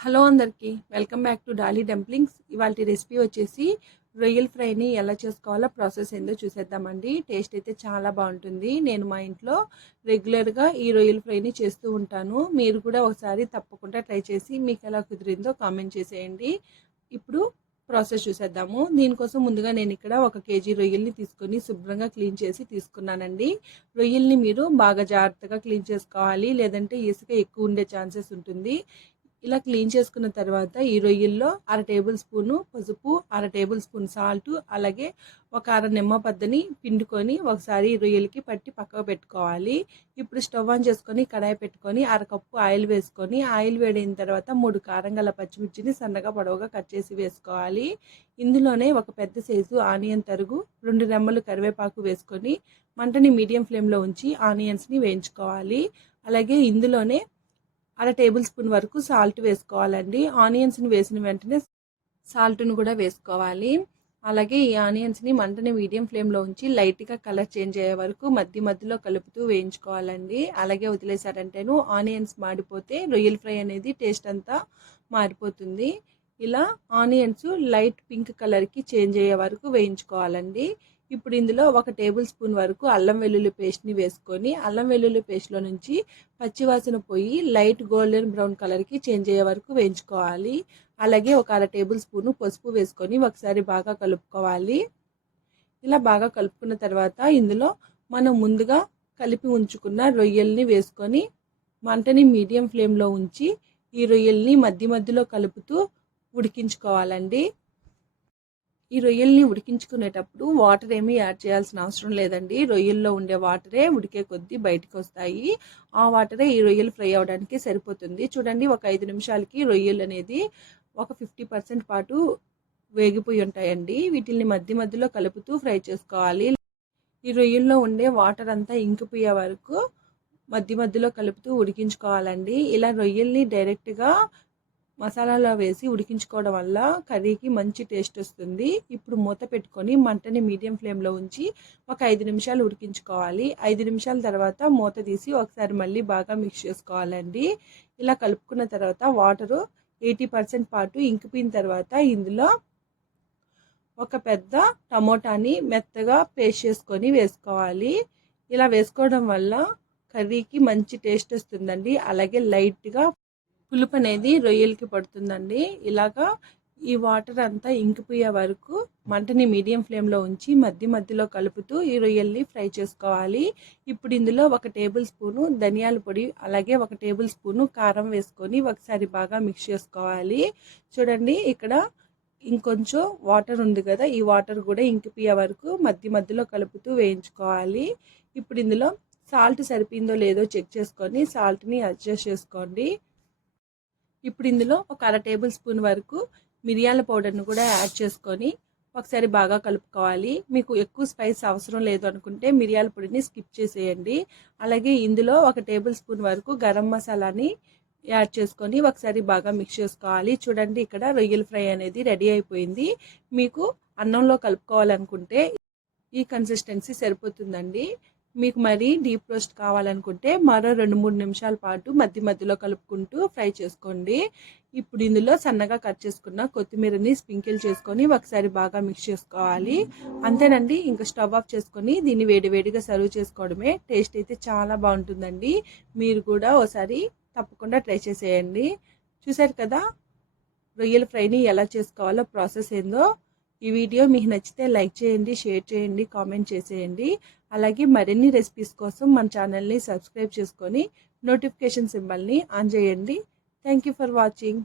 Hello అందరికీ welcome back to Dolly dumplings. ఇవాళ recipe వచ్చేసి రొయ్యల ఫ్రైని ఎలా చేసుకోవాలో ప్రాసెస్ ఏందో చూసేద్దామండి. టేస్ట్ అయితే చాలా బాగుంటుంది. నేను మా ఇంట్లో రెగ్యులర్గా ఈ రొయ్యల ఫ్రైని చేస్తూ ఉంటాను. మీరు కూడా ఒకసారి తప్పకుండా ట్రై చేసి మీకు ఎలా కుదిరిందో కామెంట్ చేసేయండి. ఇప్పుడు ప్రాసెస్ చూసేద్దాము. దీనికోసం ముందుగా నేను ఇక్కడ 1 కేజీ రొయ్యల్ని తీసుకొని శుభ్రంగా క్లీన్ చేసి తీసుకున్నానండి. రొయ్యల్ని మీరు బాగా జాగ్రత్తగా క్లీన్ చేసుకోవాలి, లేదంటే ఇసుక ఎక్కువ ఉండే ఛాన్సెస్ ఉంటుంది. ఇలా క్లీన్ చేసుకున్న తర్వాత ఈ రొయ్యల్లో 1/2 టేబుల్ స్పూను పసుపు, 1/2 టేబుల్ స్పూన్ సాల్ట్, అలాగే ఒక 1/2 నిమ్మపద్దని పిండుకొని ఒకసారి రొయ్యలకి పట్టి పక్కకు పెట్టుకోవాలి. ఇప్పుడు స్టవ్ ఆన్ చేసుకొని కడాయి పెట్టుకొని 1/2 కప్పు ఆయిల్ వేసుకొని ఆయిల్ వేడైన తర్వాత 3 కారం గల పచ్చిమిర్చిని సన్నగా పొడవుగా కట్ చేసి వేసుకోవాలి. ఇందులోనే ఒక పెద్ద సైజు ఆనియన్ తరుగు, 2 రెమ్మలు కరివేపాకు వేసుకొని మంటని మీడియం ఫ్లేమ్లో ఉంచి ఆనియన్స్ని వేయించుకోవాలి. అలాగే ఇందులోనే 1/2 టేబుల్ స్పూన్ వరకు సాల్ట్ వేసుకోవాలండి. ఆనియన్స్ని వేసిన వెంటనే సాల్ట్ను కూడా వేసుకోవాలి. అలాగే ఈ ఆనియన్స్ని మంటని మీడియం ఫ్లేమ్లో ఉంచి లైట్గా కలర్ చేంజ్ అయ్యే వరకు మధ్యలో కలుపుతూ వేయించుకోవాలండి. అలాగే వదిలేసారంటేను ఆనియన్స్ మాడిపోతే రొయ్యల ఫ్రై అనేది టేస్ట్ అంతా మారిపోతుంది. ఇలా ఆనియన్స్ లైట్ పింక్ కలర్కి చేంజ్ అయ్యే వరకు వేయించుకోవాలండి. ఇప్పుడు ఇందులో 1 టేబుల్ స్పూన్ వరకు అల్లం వెల్లుల్లి పేస్ట్ని వేసుకొని అల్లం వెల్లుల్లి పేస్ట్లో నుంచి పచ్చివాసన పోయి లైట్ గోల్డెన్ బ్రౌన్ కలర్కి చేంజ్ అయ్యే వరకు వేయించుకోవాలి. అలాగే ఒక 1/2 టేబుల్ స్పూను పసుపు వేసుకొని ఒకసారి బాగా కలుపుకోవాలి. ఇలా బాగా కలుపుకున్న తర్వాత ఇందులో మనం ముందుగా కలిపి ఉంచుకున్న రొయ్యల్ని వేసుకొని మంటని మీడియం ఫ్లేమ్లో ఉంచి ఈ రొయ్యల్ని మధ్యలో కలుపుతూ ఉడికించుకోవాలండి. ఈ రొయ్యల్ని ఉడికించుకునేటప్పుడు వాటర్ ఏమీ యాడ్ చేయాల్సిన అవసరం లేదండి. రొయ్యల్లో ఉండే వాటరే ఉడికే కొద్దీ బయటకు వస్తాయి. ఆ వాటరే ఈ రొయ్యలు ఫ్రై అవ్వడానికి సరిపోతుంది. చూడండి, ఒక 5 నిమిషాలకి రొయ్యలు అనేది ఒక 50% పాటు వేగిపోయి ఉంటాయండి. వీటిని మధ్యలో కలుపుతూ ఫ్రై చేసుకోవాలి. ఈ రొయ్యల్లో ఉండే వాటర్ అంతా ఇంకిపోయే వరకు మధ్యలో కలుపుతూ ఉడికించుకోవాలండి. ఇలా రొయ్యల్ని డైరెక్ట్గా మసాలాలో వేసి ఉడికించుకోవడం వల్ల కర్రీకి మంచి టేస్ట్ వస్తుంది. ఇప్పుడు మూత పెట్టుకొని మంటని మీడియం ఫ్లేమ్లో ఉంచి ఒక 5 నిమిషాలు ఉడికించుకోవాలి. 5 నిమిషాల తర్వాత మూత తీసి ఒకసారి మళ్ళీ బాగా మిక్స్ చేసుకోవాలండి. ఇలా కలుపుకున్న తర్వాత వాటరు 80% పాటు ఇంకిపోయిన తర్వాత ఇందులో ఒక పెద్ద టమోటాని మెత్తగా పేస్ట్ చేసుకొని వేసుకోవాలి. ఇలా వేసుకోవడం వల్ల కర్రీకి మంచి టేస్ట్ వస్తుందండి. అలాగే లైట్గా పులుపు అనేది రొయ్యలకి పడుతుందండి. ఇలాగా ఈ వాటర్ అంతా ఇంకిపోయే వరకు మంటని మీడియం ఫ్లేమ్లో ఉంచి మధ్యలో కలుపుతూ ఈ రొయ్యల్ని ఫ్రై చేసుకోవాలి. ఇప్పుడు ఇందులో 1 టేబుల్ స్పూను ధనియాల పొడి, అలాగే 1 టేబుల్ స్పూను కారం వేసుకొని ఒకసారి బాగా మిక్స్ చేసుకోవాలి. చూడండి, ఇక్కడ ఇంకొంచెం వాటర్ ఉంది కదా, ఈ వాటర్ కూడా ఇంకిపోయే వరకు మధ్యలో కలుపుతూ వేయించుకోవాలి. ఇప్పుడు ఇందులో సాల్ట్ సరిపోయిందో లేదో చెక్ చేసుకొని సాల్ట్ని అడ్జస్ట్ చేసుకోండి. ఇప్పుడు ఇందులో ఒక 1/2 టేబుల్ స్పూన్ వరకు మిరియాల పౌడర్ను కూడా యాడ్ చేసుకొని ఒకసారి బాగా కలుపుకోవాలి. మీకు ఎక్కువ స్పైస్ అవసరం లేదు అనుకుంటే మిరియాల పొడిని స్కిప్ చేసేయండి. అలాగే ఇందులో 1 టేబుల్ స్పూన్ వరకు గరం మసాలాని యాడ్ చేసుకొని ఒకసారి బాగా మిక్స్ చేసుకోవాలి. చూడండి, ఇక్కడ రొయ్యల ఫ్రై అనేది రెడీ అయిపోయింది. మీకు అన్నంలో కలుపుకోవాలనుకుంటే ఈ కన్సిస్టెన్సీ సరిపోతుందండి. మీకు మరీ డీప్ రోస్ట్ కావాలనుకుంటే మరో 2-3 నిమిషాల పాటు మధ్యలో కలుపుకుంటూ ఫ్రై చేసుకోండి. ఇప్పుడు ఇందులో సన్నగా కట్ చేసుకున్న కొత్తిమీరని స్ప్రింకిల్ చేసుకొని ఒకసారి బాగా మిక్స్ చేసుకోవాలి. అంతేనండి, ఇంకా స్టవ్ ఆఫ్ చేసుకొని దీన్ని వేడివేడిగా సర్వ్ చేసుకోవడమే. టేస్ట్ అయితే చాలా బాగుంటుందండి. మీరు కూడా ఒకసారి తప్పకుండా ట్రై చేసేయండి. చూసారు కదా రొయ్యల ఫ్రైని ఎలా చేసుకోవాలో ప్రాసెస్ ఏందో. ఈ వీడియో మీకు నచ్చితే లైక్ చేయండి, షేర్ చేయండి, కామెంట్ చేసేయండి. అలాగే మరిన్ని రెసిపీస్ కోసం మన ఛానల్ని సబ్స్క్రైబ్ చేసుకొని నోటిఫికేషన్ సింబల్ని ఆన్ చేయండి. Thank you for watching.